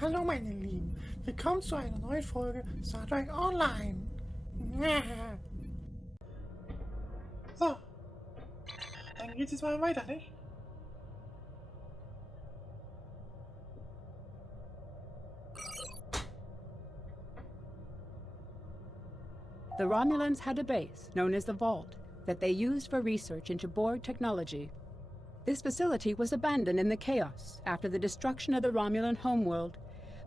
Hallo meine Lieben, willkommen zu einer neuen Folge Star Trek Online. So, dann geht's jetzt mal weiter, nicht? The Romulans had a base, known as the Vault, that they used for research into Borg technology. This facility was abandoned in the chaos after the destruction of the Romulan homeworld,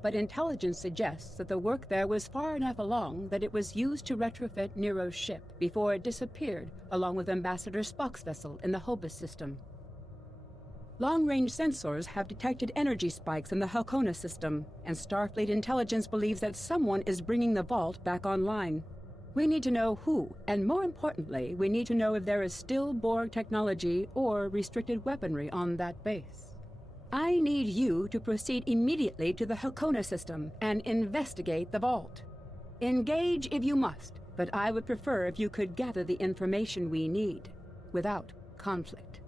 but intelligence suggests that the work there was far enough along that it was used to retrofit Nero's ship before it disappeared along with Ambassador Spock's vessel in the Hobus system. Long-range sensors have detected energy spikes in the Halcona system, and Starfleet intelligence believes that someone is bringing the Vault back online. We need to know who, and more importantly, we need to know if there is still Borg technology or restricted weaponry on that base. I need you to proceed immediately to the Halcona system and investigate the Vault. Engage if you must, but I would prefer if you could gather the information we need, without conflict.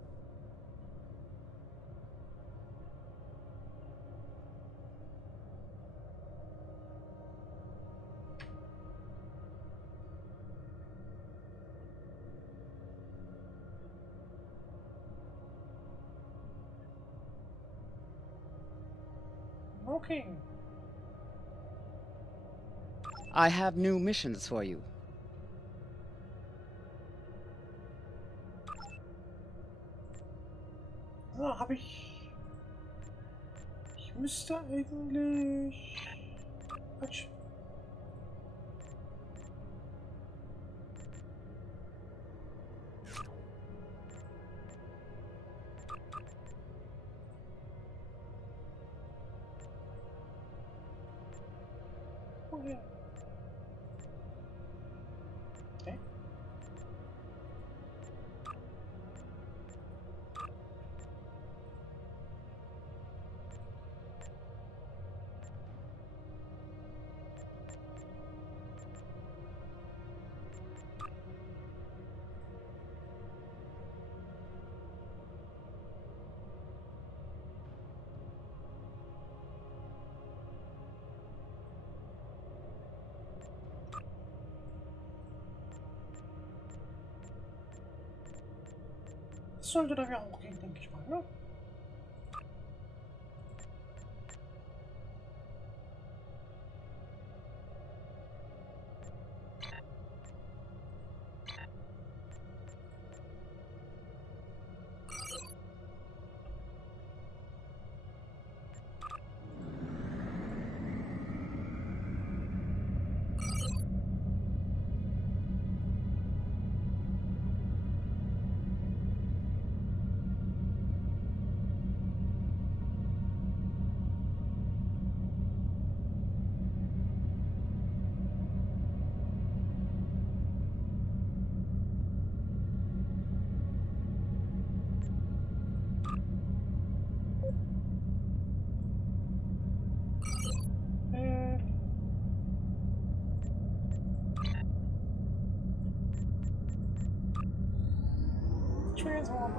Okay. I have new missions for you. So, habe ich... Ich müsste eigentlich... Quatsch. Okay. Okay. Das sollte da ja auch gehen, denke ich mal, ne? Transform.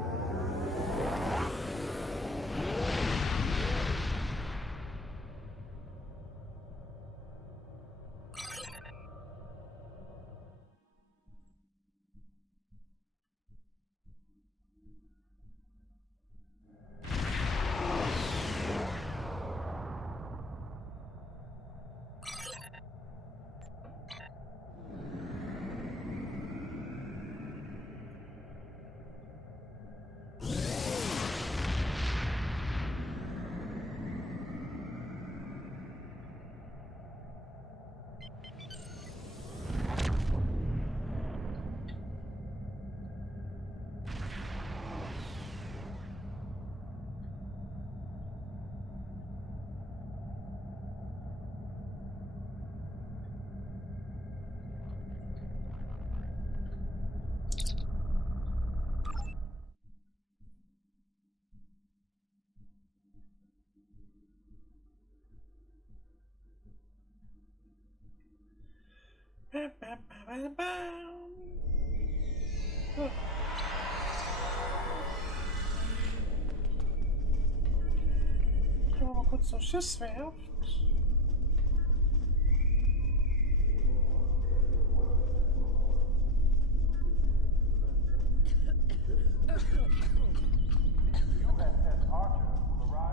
Oh. Ich kann mal Mal kurz zur Schiffswerft.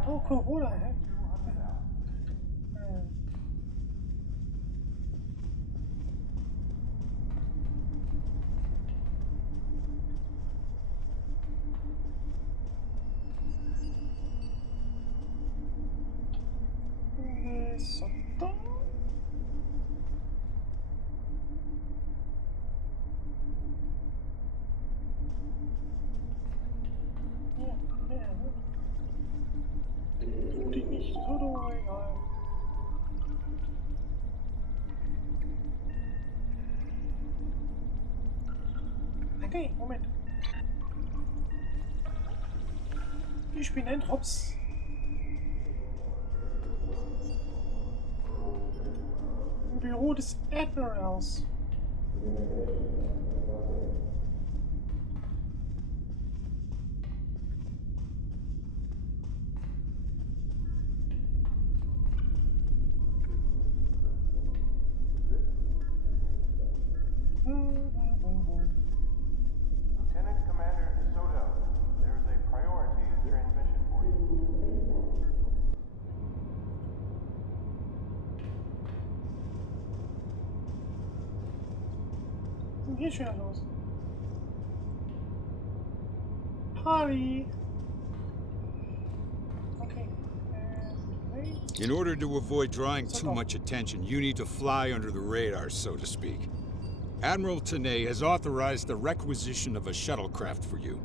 Oh, Corona, hä? Sotto. Tu dich nicht, so du, egal. Okay, Moment. Ich bin ein Drops. Im Büro des Admirals. Lieutenant Commander DeSoto, there is a priority transmission for you. Was ist denn hier schon wieder los? Harry! Okay. Wait. In order to avoid drawing too much attention, you need to fly under the radar, so to speak. Admiral Tenay has authorized the requisition of a shuttlecraft for you.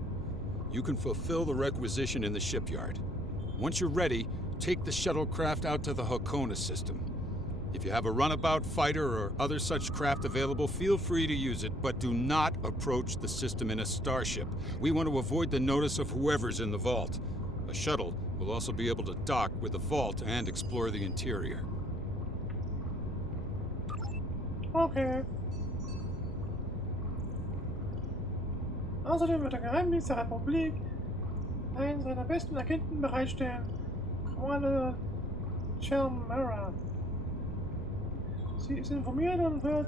You can fulfill the requisition in the shipyard. Once you're ready, take the shuttlecraft out to the Hakona system. If you have a runabout fighter or other such craft available, feel free to use it, but do not approach the system in a starship. We want to avoid the notice of whoever's in the vault. A shuttle will also be able to dock with the vault and explore the interior. Okay. Außerdem wird der Geheimdienst der Republik einen seiner besten Agenten bereitstellen. Commander Chalmera. Sie ist informiert und wird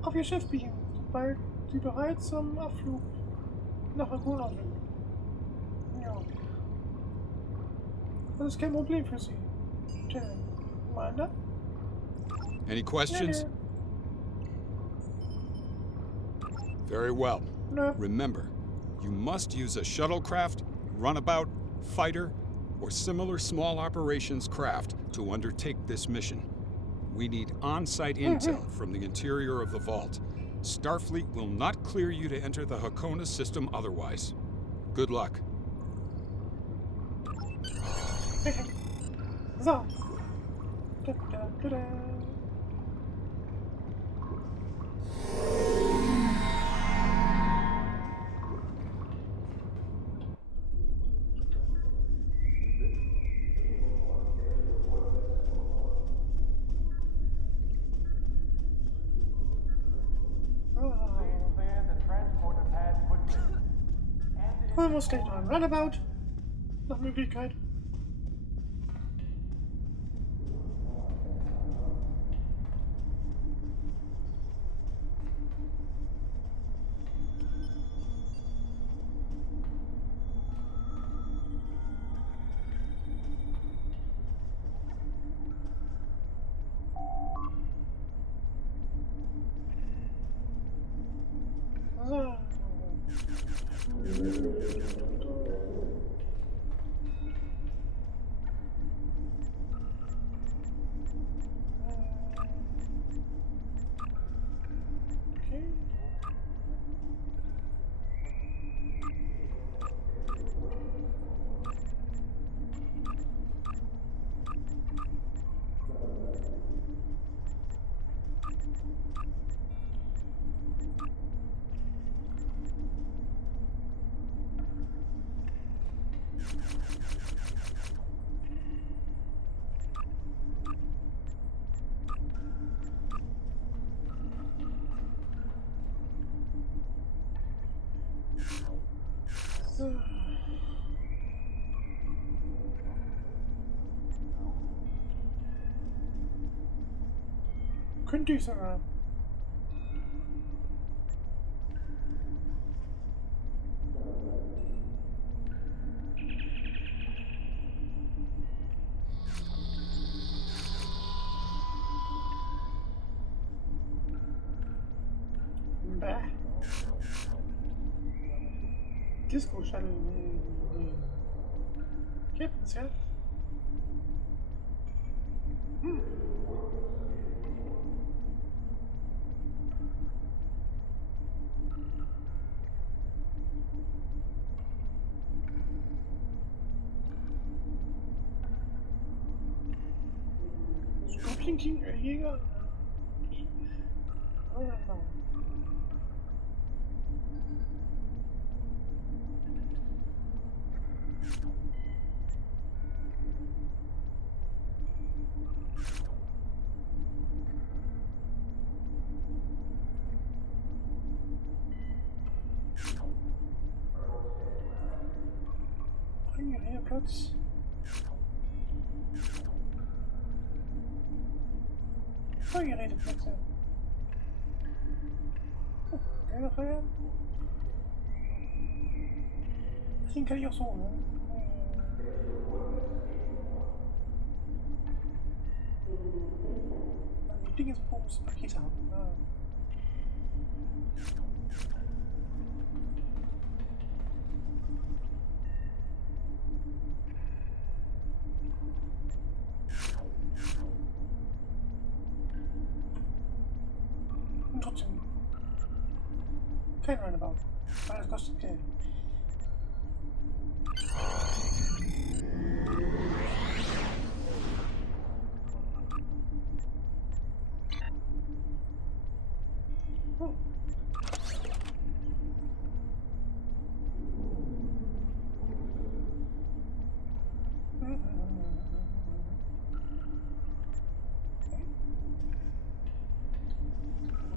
auf ihr Schiff beamen, sobald sie bereit zum Abflug nach Hakona sind. Ja. Das ist kein Problem für sie. Commander? Any questions? Very well. No. Remember, you must use a shuttlecraft, runabout, fighter, or similar small operations craft to undertake this mission. We need on-site intel from the interior of the vault. Starfleet will not clear you to enter the Hakona system otherwise. Good luck. So. Da, da, da, da. Please clear the transporter pad quickly. Man muss gleich noch ein Runabout. Nach Möglichkeit. So. Okay. So. Könnte ich sogar. Bäh. Disco Shuttle. Gibt's ja. Scorpion King Jäger. Oh ja, no. Platz. Geräteplätze. Oh, keine Feier. Den kann ich auch so, ne? Die Dingensbums Pakete haben. Ah. Und trotzdem kein Roundabout. Alles kostet Geld. Oh.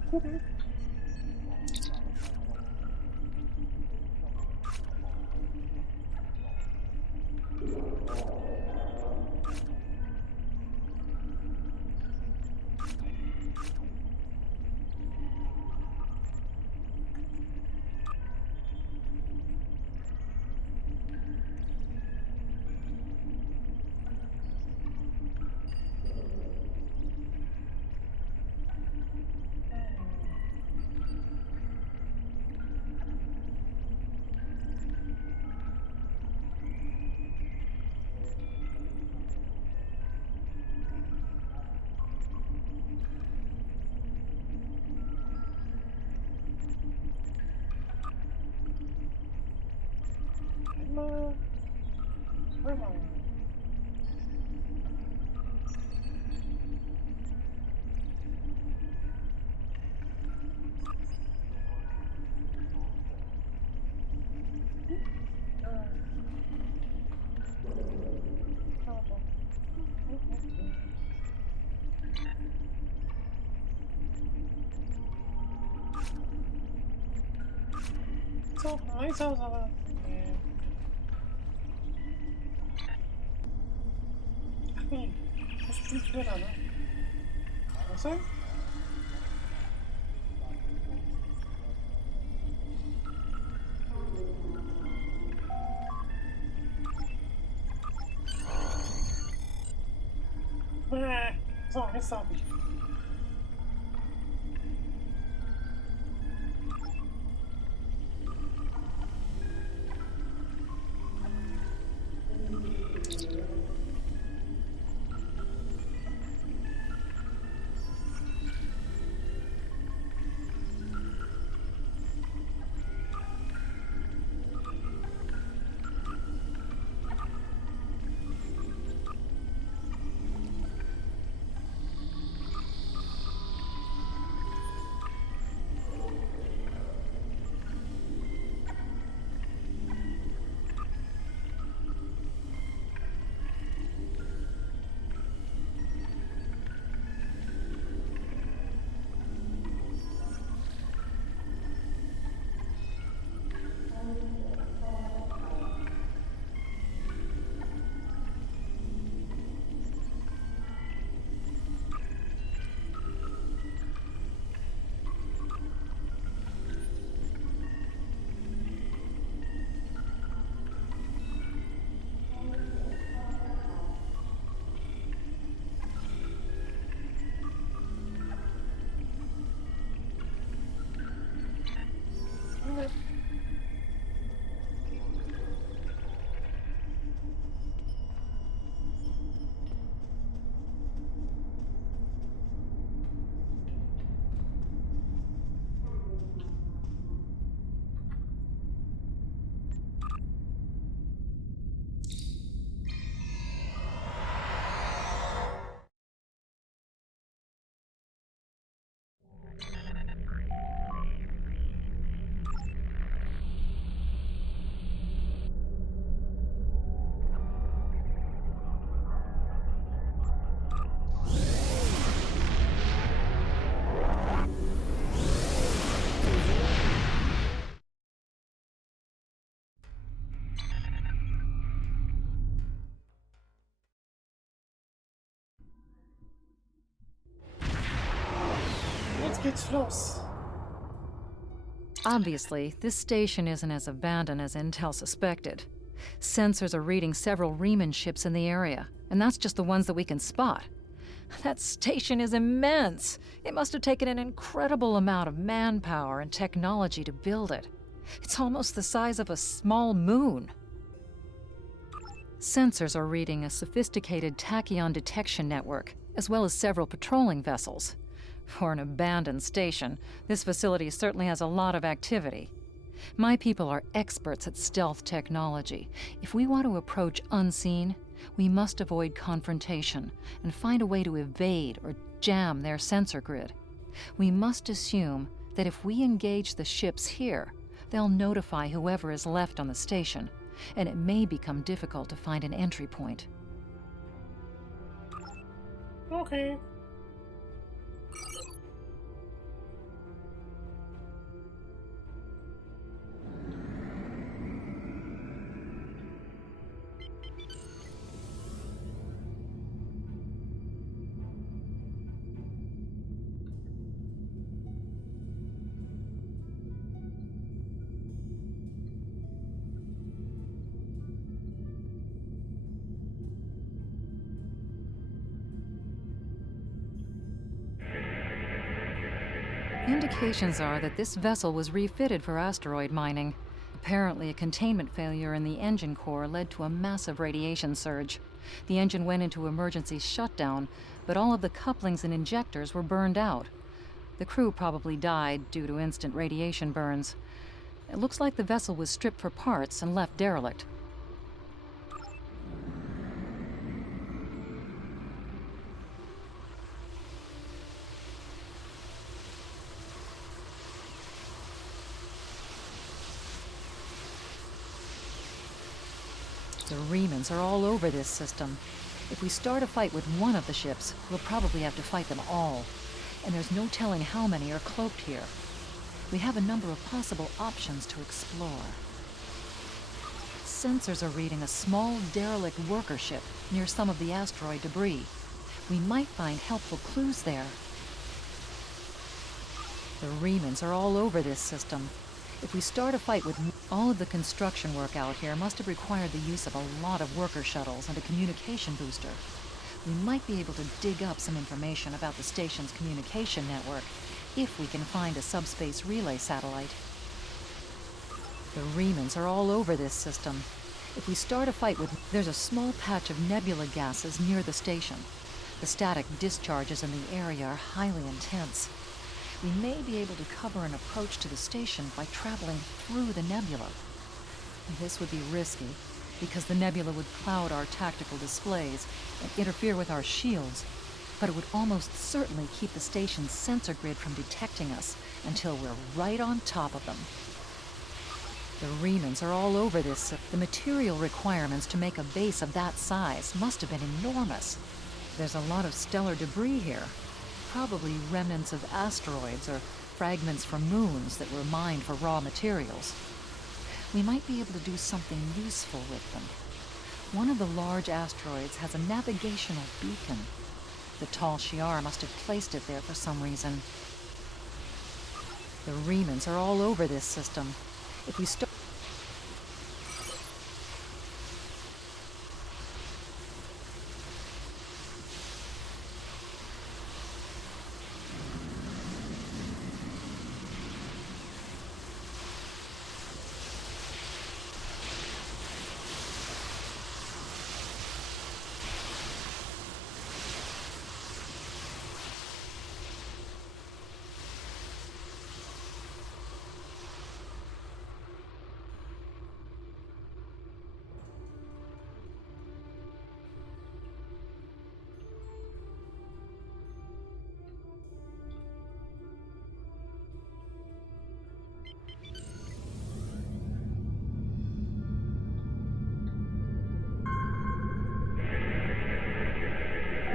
Gucken. Zweimal. So, nice aus, aber. Ach nee, das ist bestimmt später, ne? Was sein? So, jetzt darf ich. Jetzt geht's los. Obviously, this station isn't as abandoned as Intel suspected. Sensors are reading several Riemann ships in the area, and that's just the ones that we can spot. That station is immense. It must have taken an incredible amount of manpower and technology to build it. It's almost the size of a small moon. Sensors are reading a sophisticated tachyon detection network, as well as several patrolling vessels. For an abandoned station, this facility certainly has a lot of activity. My people are experts at stealth technology. If we want to approach unseen, we must avoid confrontation and find a way to evade or jam their sensor grid. We must assume that if we engage the ships here, they'll notify whoever is left on the station, and it may become difficult to find an entry point. Okay. Indications are that this vessel was refitted for asteroid mining. Apparently, a containment failure in the engine core led to a massive radiation surge. The engine went into emergency shutdown, but all of the couplings and injectors were burned out. The crew probably died due to instant radiation burns. It looks like the vessel was stripped for parts and left derelict. The Riemanns are all over this system. If we start a fight with one of the ships, we'll probably have to fight them all. And there's no telling how many are cloaked here. We have a number of possible options to explore. Sensors are reading a small derelict worker ship near some of the asteroid debris. We might find helpful clues there. The Riemanns are all over this system. If we start a fight with all of the construction work out here must have required the use of a lot of worker shuttles and a communication booster. We might be able to dig up some information about the station's communication network if we can find a subspace relay satellite. The Riemanns are all over this system. If we start a fight with... There's a small patch of nebula gases near the station. The static discharges in the area are highly intense. We may be able to cover an approach to the station by traveling through the nebula. This would be risky, because the nebula would cloud our tactical displays and interfere with our shields, but it would almost certainly keep the station's sensor grid from detecting us until we're right on top of them. The Riemanns are all over this. The material requirements to make a base of that size must have been enormous. There's a lot of stellar debris here. Probably remnants of asteroids or fragments from moons that were mined for raw materials. We might be able to do something useful with them. One of the large asteroids has a navigational beacon. The tall Shi'ar must have placed it there for some reason. The Riemanns are all over this system. If we start...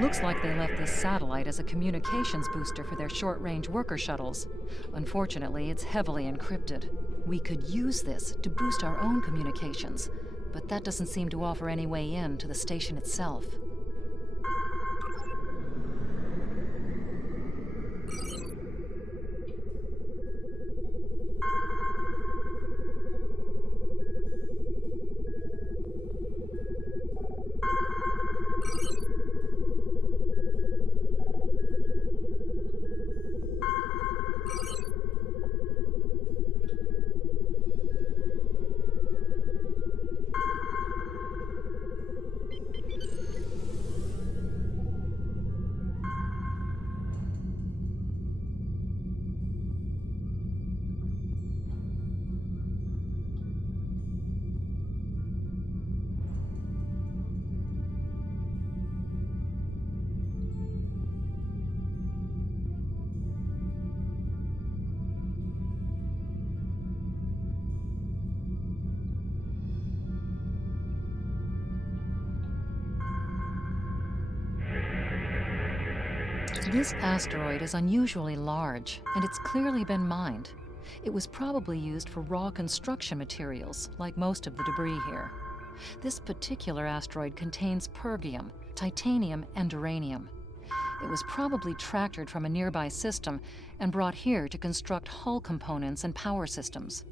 Looks like they left this satellite as a communications booster for their short-range worker shuttles. Unfortunately, it's heavily encrypted. We could use this to boost our own communications, but that doesn't seem to offer any way in to the station itself. This asteroid is unusually large, and it's clearly been mined. It was probably used for raw construction materials, like most of the debris here. This particular asteroid contains pergium, titanium, and uranium. It was probably tractored from a nearby system and brought here to construct hull components and power systems.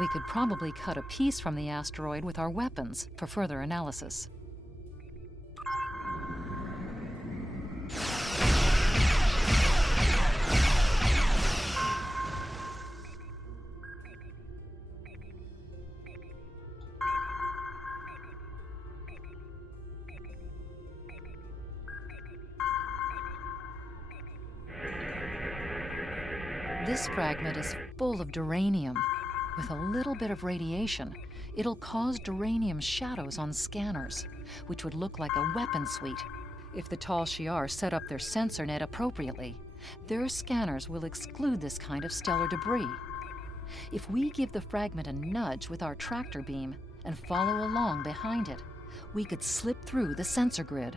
We could probably cut a piece from the asteroid with our weapons for further analysis. This fragment is full of duranium. With a little bit of radiation, it'll cause duranium shadows on scanners, which would look like a weapon suite. If the Tal Shiar set up their sensor net appropriately, their scanners will exclude this kind of stellar debris. If we give the fragment a nudge with our tractor beam and follow along behind it, we could slip through the sensor grid.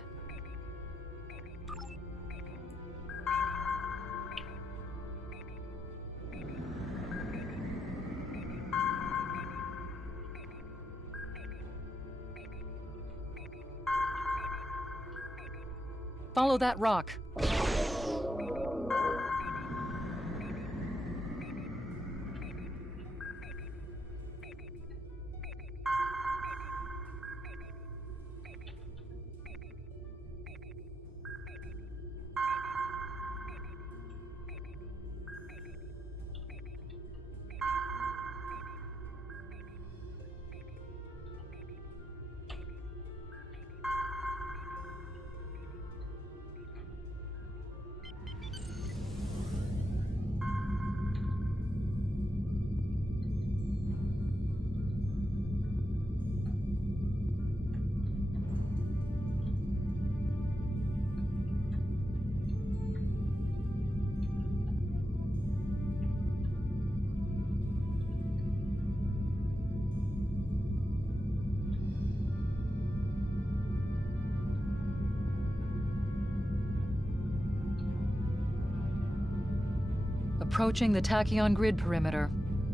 Follow that rock. Approaching the tachyon grid perimeter.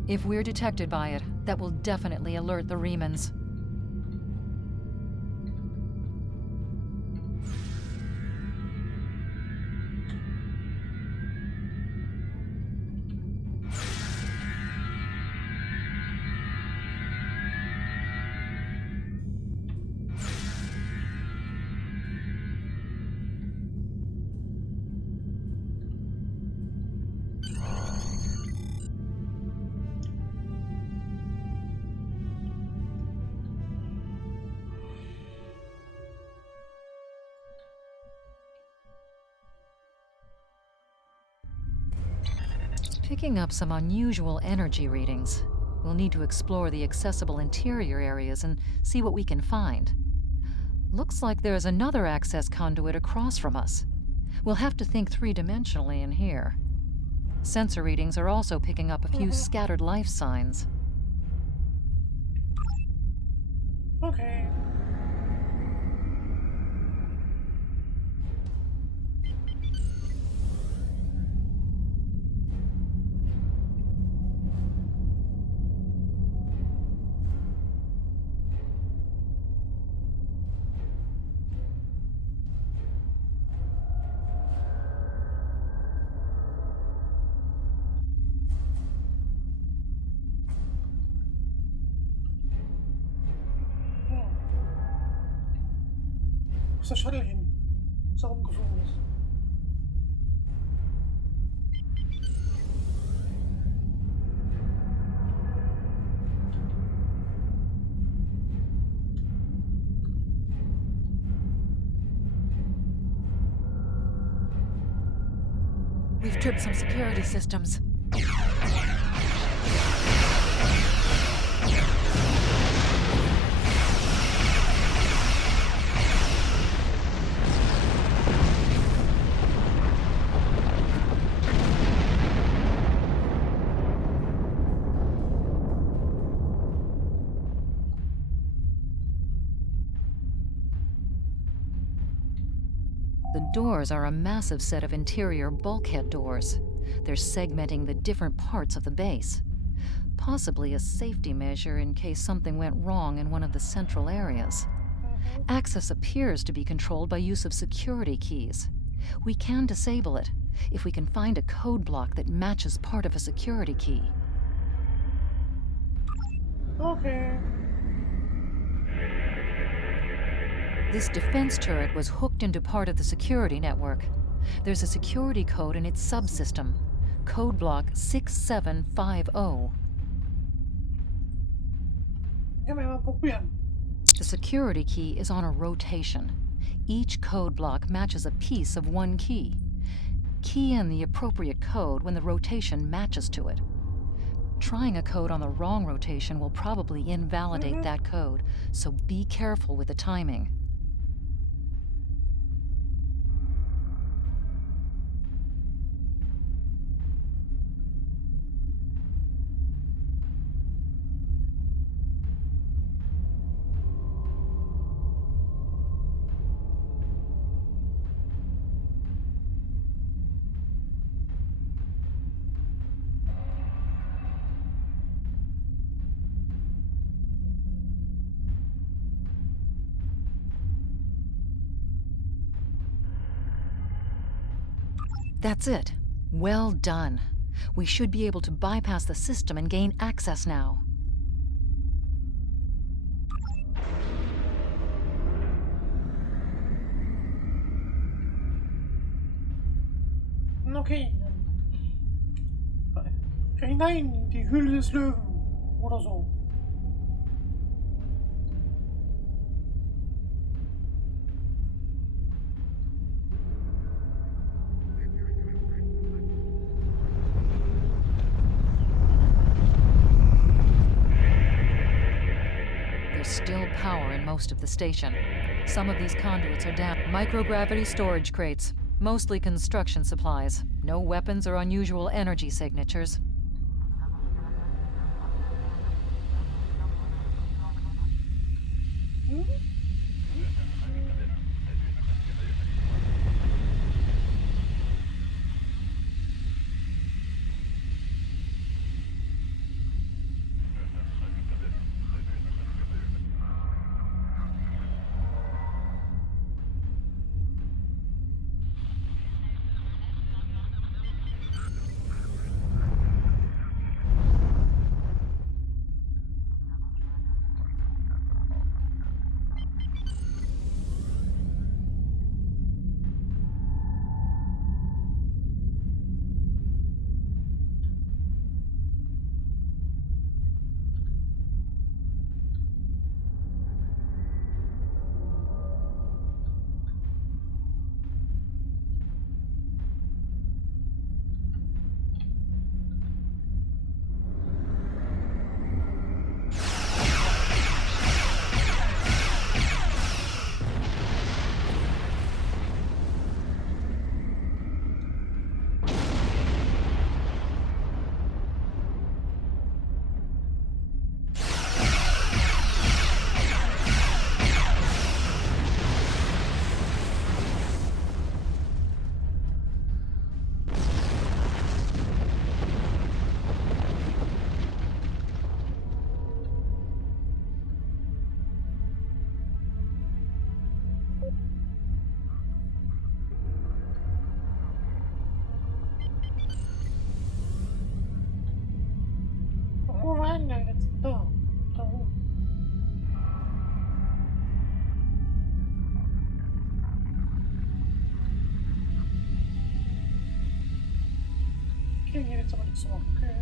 If we're detected by it, that will definitely alert the Remans. Picking up some unusual energy readings. We'll need to explore the accessible interior areas and see what we can find. Looks like there's another access conduit across from us. We'll have to think three-dimensionally in here. Sensor readings are also picking up a few scattered life signs. Okay. Wo ist der Shuttle hin? Dass er rumgeflogen ist. We've tripped some security systems. The doors are a massive set of interior bulkhead doors. They're segmenting the different parts of the base. Possibly a safety measure in case something went wrong in one of the central areas. Access appears to be controlled by use of security keys. We can disable it if we can find a code block that matches part of a security key. Okay. This defense turret was hooked into part of the security network. There's a security code in its subsystem. Code block 6750. Kan man probieren. The security key is on a rotation. Each code block matches a piece of one key. Key in the appropriate code when the rotation matches to it. Trying a code on the wrong rotation will probably invalidate that code, so be careful with the timing. That's it. Well done. We should be able to bypass the system and gain access now. Okay. Hinein in die Höhle des Löwen. Oder so. There's still power in most of the station. Some of these conduits are down. Microgravity storage crates. Mostly construction supplies. No weapons or unusual energy signatures. Wo war denn der jetzt? Da. Da oben. Okay, hier jetzt aber nichts zu machen. Okay.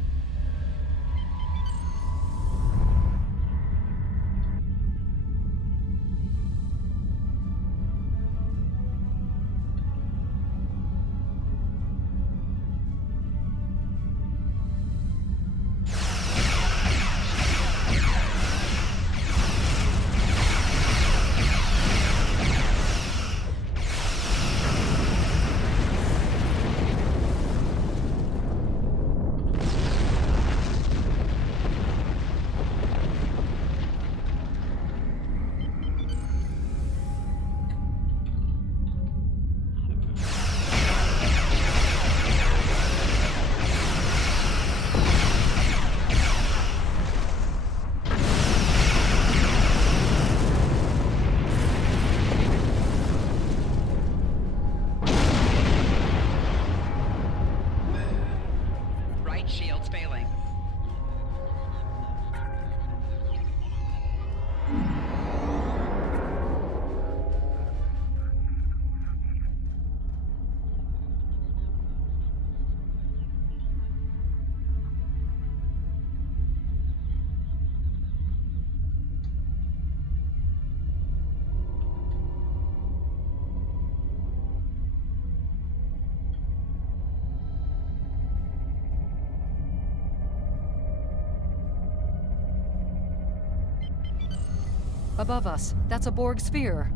Above us, that's a Borg sphere.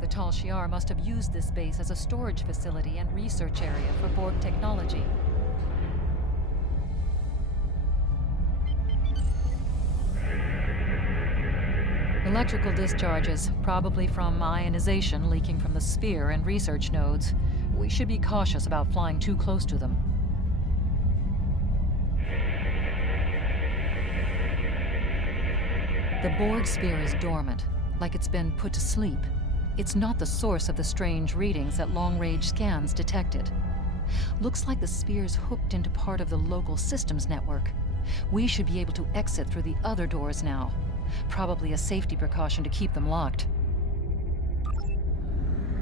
The Tal Shiar must have used this base as a storage facility and research area for Borg technology. Electrical discharges, probably from ionization leaking from the sphere and research nodes. We should be cautious about flying too close to them. The Borg sphere is dormant, like it's been put to sleep. It's not the source of the strange readings that long-range scans detected. Looks like the sphere's hooked into part of the local systems network. We should be able to exit through the other doors now. Probably a safety precaution to keep them locked.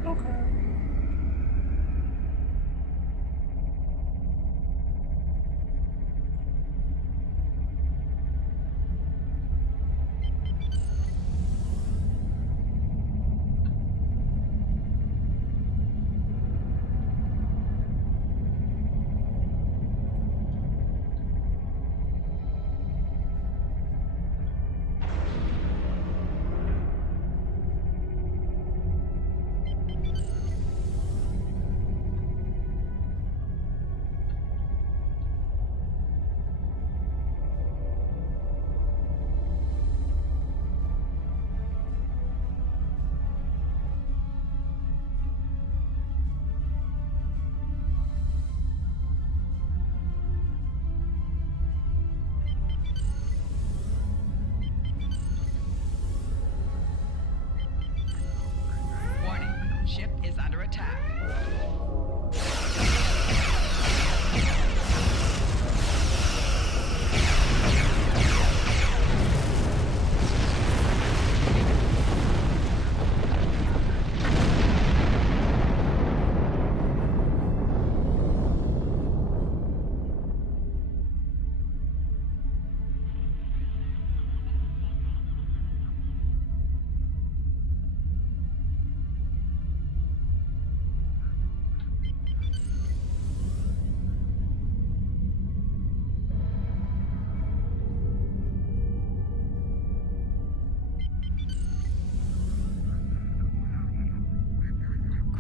Okay. Warning, ship is under attack.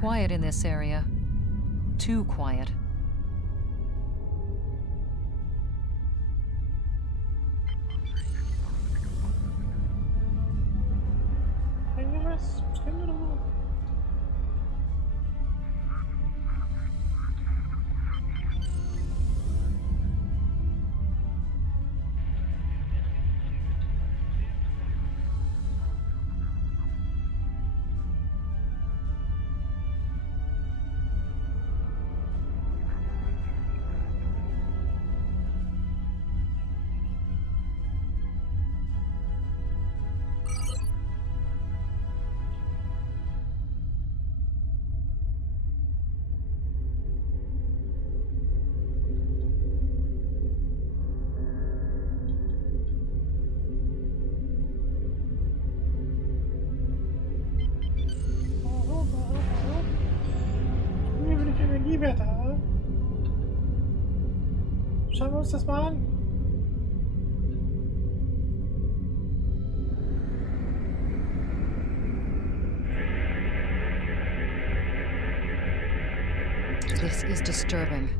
Quiet in this area. Too quiet. Was kennen wir doch noch. Hier will ich Energiewerte haben. Schauen wir uns das mal an. This is disturbing.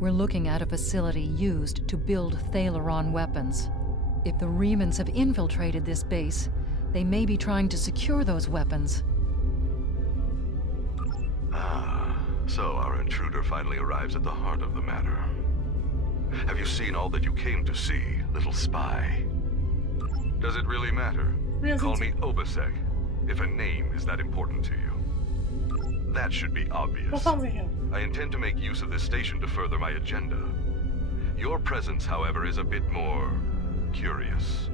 We're looking at a facility used to build Thalaron weapons. If the Remans have infiltrated this base, they may be trying to secure those weapons. So our intruder finally arrives at the heart of the matter. Have you seen all that you came to see, little spy? Does it really matter? Call me Obasek, if a name is that important to you. That should be obvious. Was haben wir hier? I intend to make use of this station to further my agenda. Your presence, however, is a bit more curious.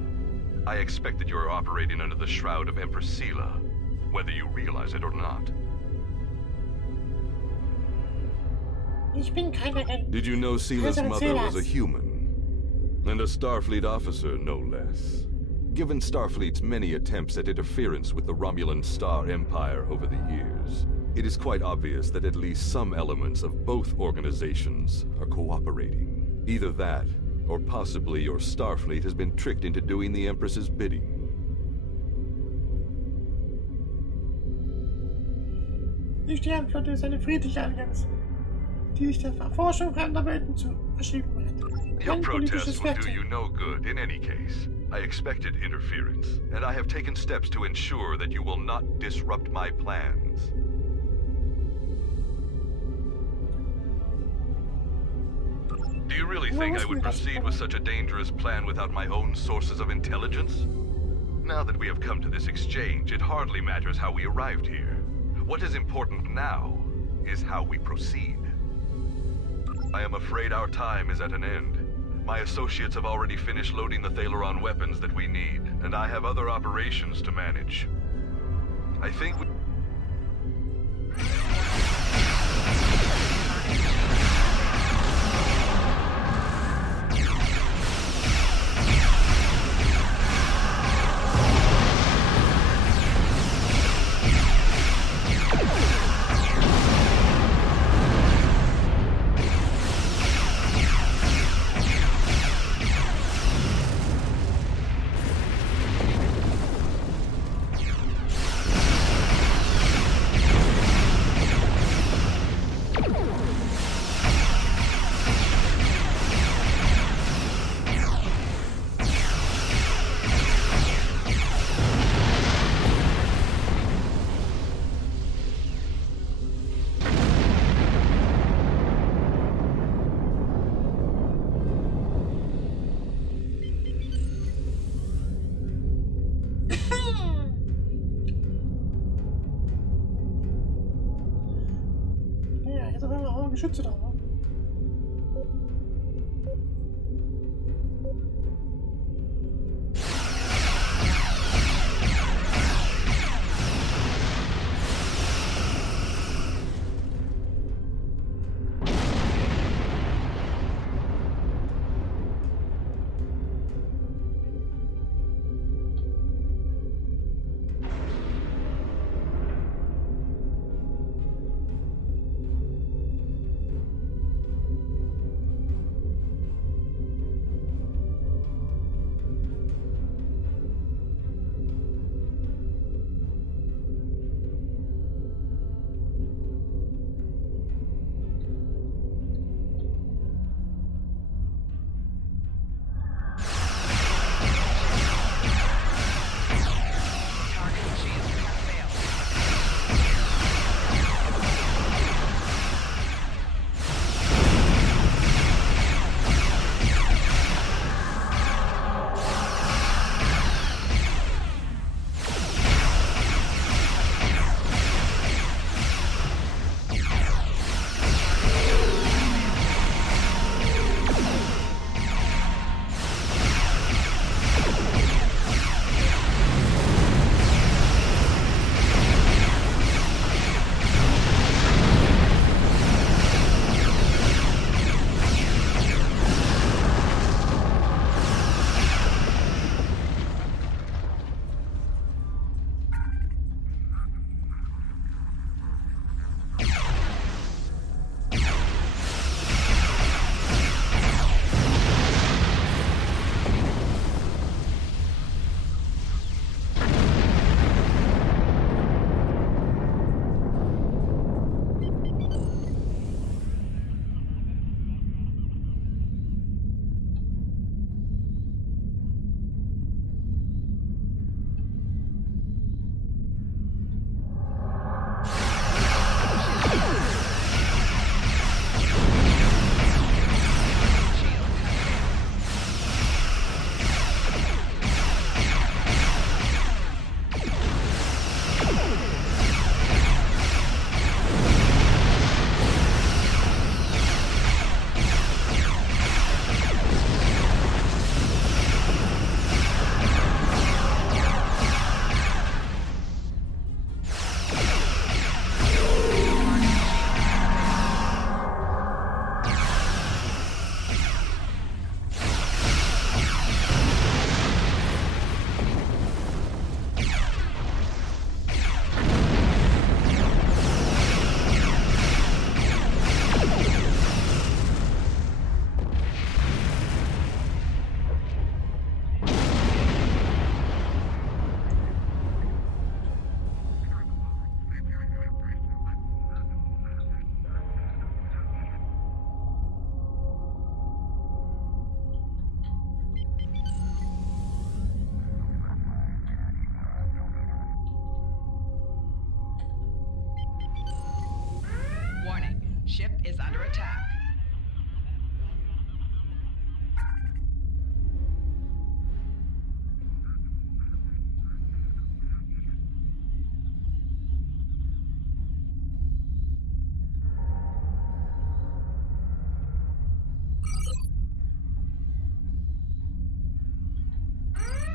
I expect that you are operating under the shroud of Empress Sela, whether you realize it or not. Ich bin kein Agent. Did you know Sela's President mother was a Silas. human? And a Starfleet officer, no less. Given Starfleet's many attempts at interference with the Romulan Star Empire over the years, it is quite obvious that at least some elements of both organizations are cooperating. Either that, or possibly your Starfleet has been tricked into doing the Empress's bidding. Die Sternenflotte ist eine friedliche Allianz, die sich der Erforschung fremder Welten zu verschrieben hat. Your Kein politisches protests will do Werkzeug. you no good in any case. I expected interference, and I have taken steps to ensure that you will not disrupt my plans. Do you really think I would proceed with such a dangerous plan without my own sources of intelligence? Now that we have come to this exchange, it hardly matters how we arrived here. What is important now is how we proceed. I am afraid our time is at an end. My associates have already finished loading the Thaleron weapons that we need, and I have other operations to manage. I think we... Ja, jetzt haben wir auch Geschütze da, ne? Ship is under attack.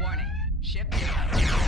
Warning. Ship is under attack.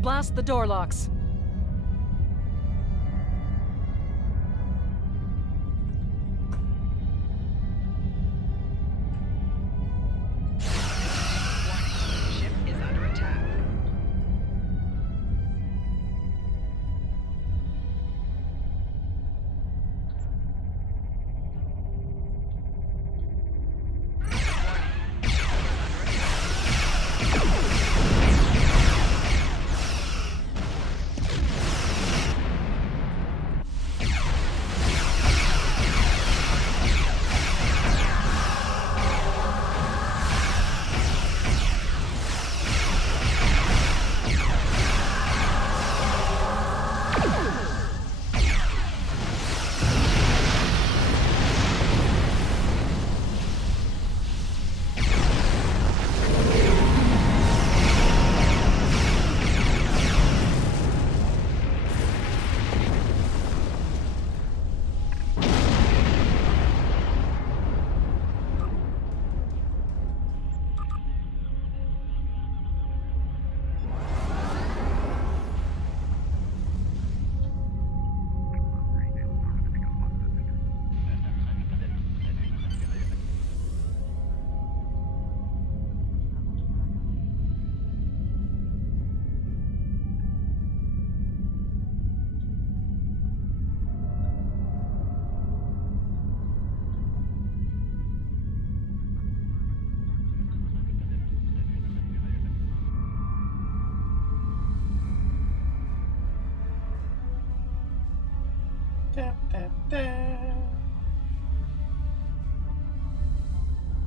Blast the door locks. Warning. Ship is under attack.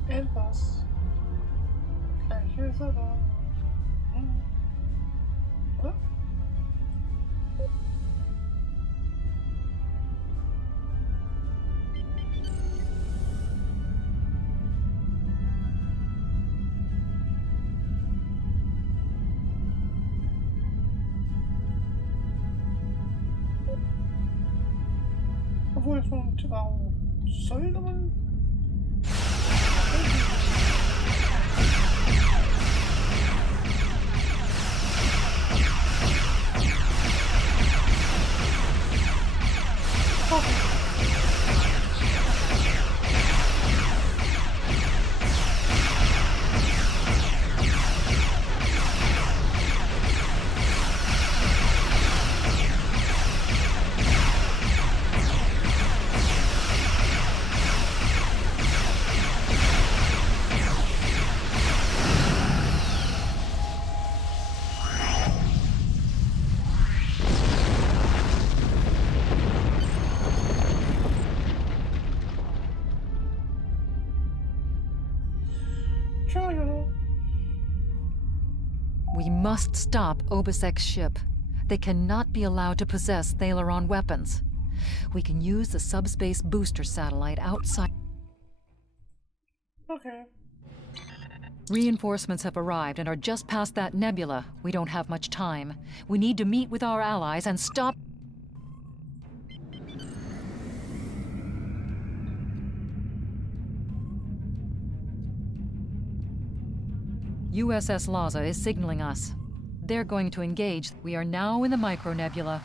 El Pass. Gleich ist er da. Oder? Obwohl, warum sollte man? We must stop Obisek's ship. They cannot be allowed to possess Thalaron weapons. We can use the subspace booster satellite outside. Okay. Reinforcements have arrived and are just past that nebula. We don't have much time. We need to meet with our allies and stop... USS Laza is signaling us. They're going to engage. We are now in the micronebula.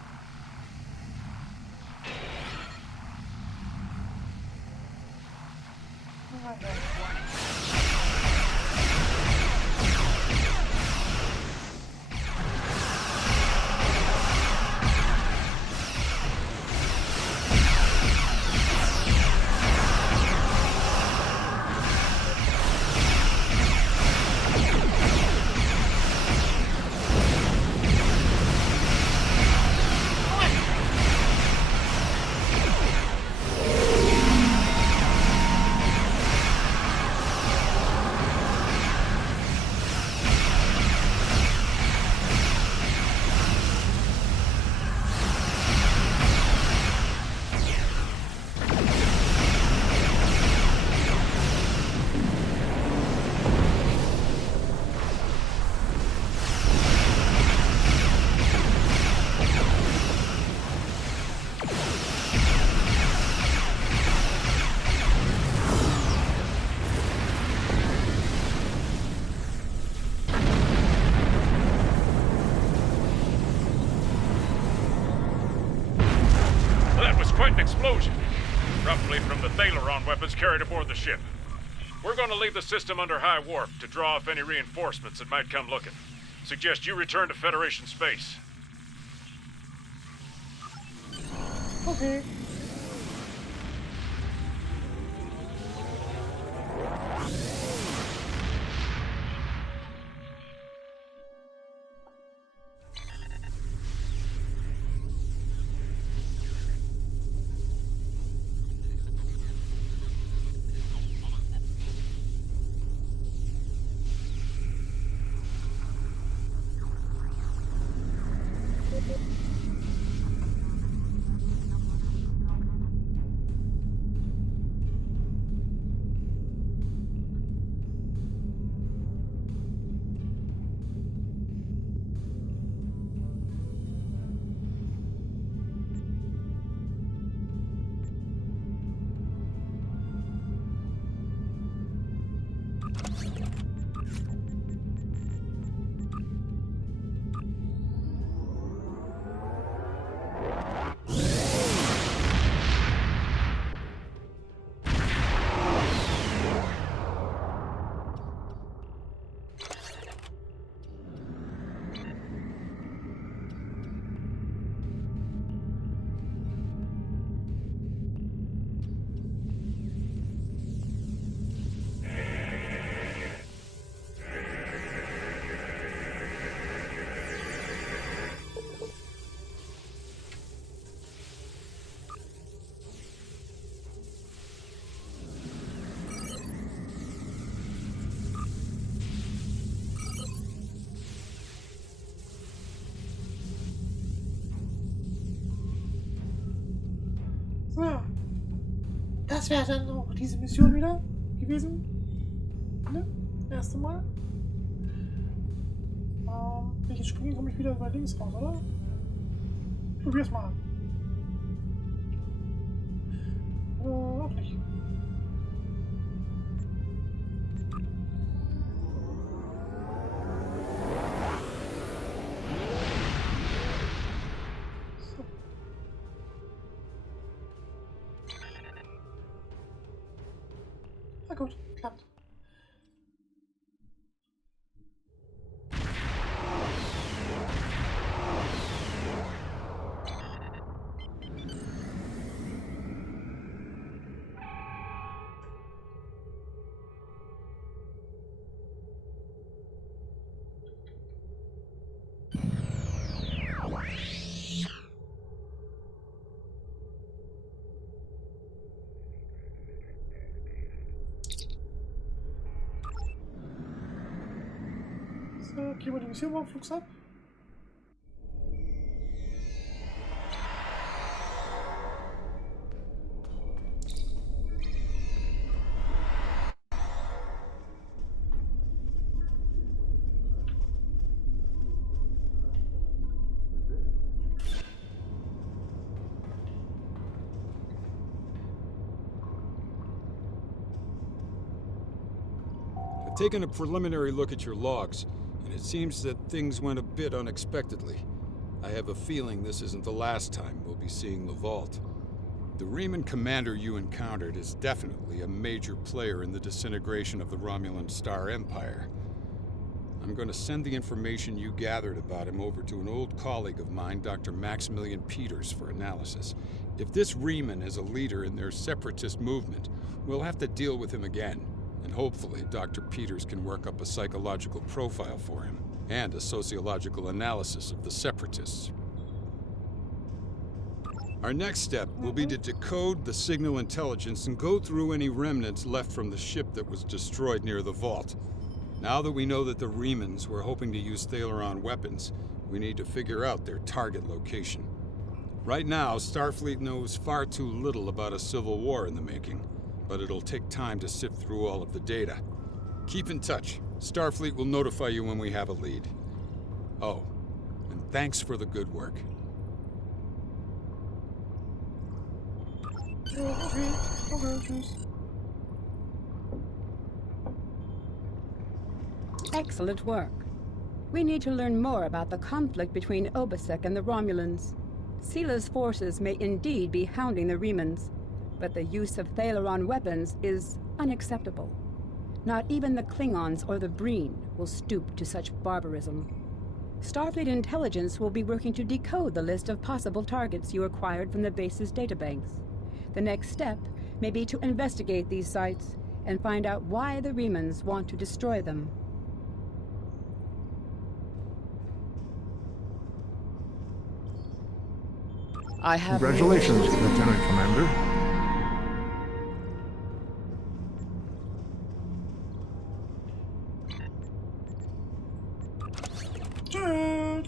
Quite an explosion, roughly from the Thalaron weapons carried aboard the ship. We're going to leave the system under high warp to draw off any reinforcements that might come looking. Suggest you return to Federation space. Okay. So. Das wäre dann auch diese Mission wieder gewesen. Ne? Erste Mal. Wenn ich jetzt springe, komme ich wieder über links raus, oder? Ich probier's mal. Auch nicht. So. Na gut, klappt. So, gehen wir die Mission mal Flugs ab. taken a preliminary look at your logs, and it seems that things went a bit unexpectedly. I have a feeling this isn't the last time we'll be seeing the vault. The Riemann commander you encountered is definitely a major player in the disintegration of the Romulan Star Empire. I'm going to send the information you gathered about him over to an old colleague of mine, Dr. Maximilian Peters, for analysis. If this Riemann is a leader in their separatist movement, we'll have to deal with him again. And hopefully, Dr. Peters can work up a psychological profile for him, and a sociological analysis of the separatists. Our next step will be to decode the signal intelligence and go through any remnants left from the ship that was destroyed near the vault. Now that we know that the Riemanns were hoping to use Thaleron weapons, we need to figure out their target location. Right now, Starfleet knows far too little about a civil war in the making, but it'll take time to sift through all of the data. Keep in touch. Starfleet will notify you when we have a lead. Oh, and thanks for the good work. Okay, cheers. Excellent work. We need to learn more about the conflict between Obasek and the Romulans. Sila's forces may indeed be hounding the Riemanns, but the use of Thaleron weapons is unacceptable. Not even the Klingons or the Breen will stoop to such barbarism. Starfleet intelligence will be working to decode the list of possible targets you acquired from the base's databanks. The next step may be to investigate these sites and find out why the Riemanns want to destroy them. I have... Congratulations, Lieutenant Commander. Cheers.